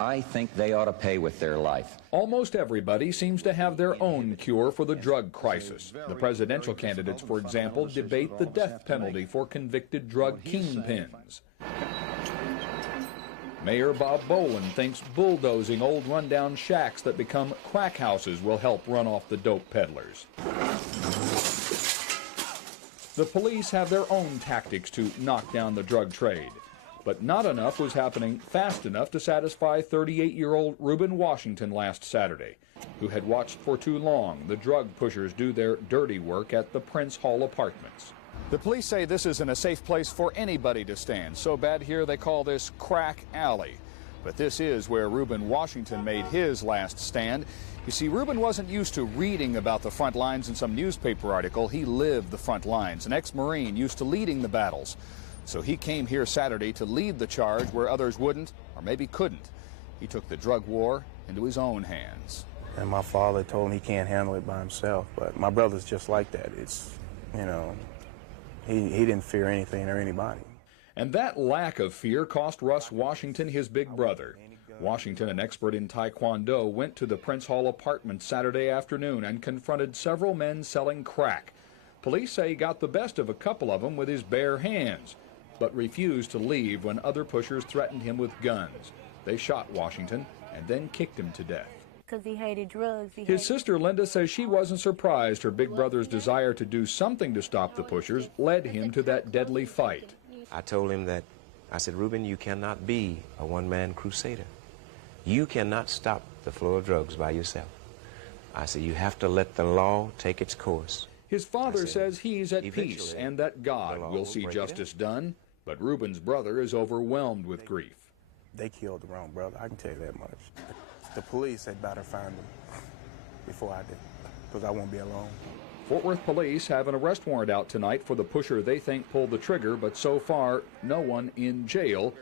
I think they ought to pay with their life. Almost everybody seems to have their own cure for the drug crisis. The presidential candidates, for example, debate the death penalty for convicted drug kingpins. Mayor Bob Bolin thinks bulldozing old rundown shacks that become crack houses will help run off the dope peddlers. The police have their own tactics to knock down the drug trade. But not enough was happening fast enough to satisfy 38-year-old Reuben Washington last Saturday, who had watched for too long the drug pushers do their dirty work at the Prince Hall Apartments. The police say this isn't a safe place for anybody to stand. So bad here they call this Crack Alley. But this is where Reuben Washington made his last stand. You see, Reuben wasn't used to reading about the front lines in some newspaper article. He lived the front lines, an ex-Marine used to leading the battles. So he came here Saturday to lead the charge where others wouldn't or maybe couldn't. He took the drug war into his own hands. And my father told him he can't handle it by himself, but my brother's just like that. It's, you know, he didn't fear anything or anybody. And that lack of fear cost Russ Washington his big brother. Washington, an expert in Taekwondo, went to the Prince Hall Apartment Saturday afternoon and confronted several men selling crack. Police say he got the best of a couple of them with his bare hands, but refused to leave when other pushers threatened him with guns. They shot Washington and then kicked him to death. Because he hated drugs. His sister Linda says she wasn't surprised her big brother's desire to do something to stop the pushers led him to that deadly fight. I told him that, I said, Reuben, you cannot be a one-man crusader. You cannot stop the flow of drugs by yourself. I said, you have to let the law take its course. His father says he's at peace and that God will see justice done, but Reuben's brother is overwhelmed with grief. They killed the wrong brother, I can tell you that much. The police had better find him before I did, because I won't be alone. Fort Worth police have an arrest warrant out tonight for the pusher they think pulled the trigger, but so far, no one in jail,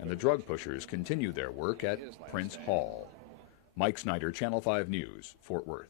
and the drug pushers continue their work at Prince Hall. Mike Snyder, Channel 5 News, Fort Worth.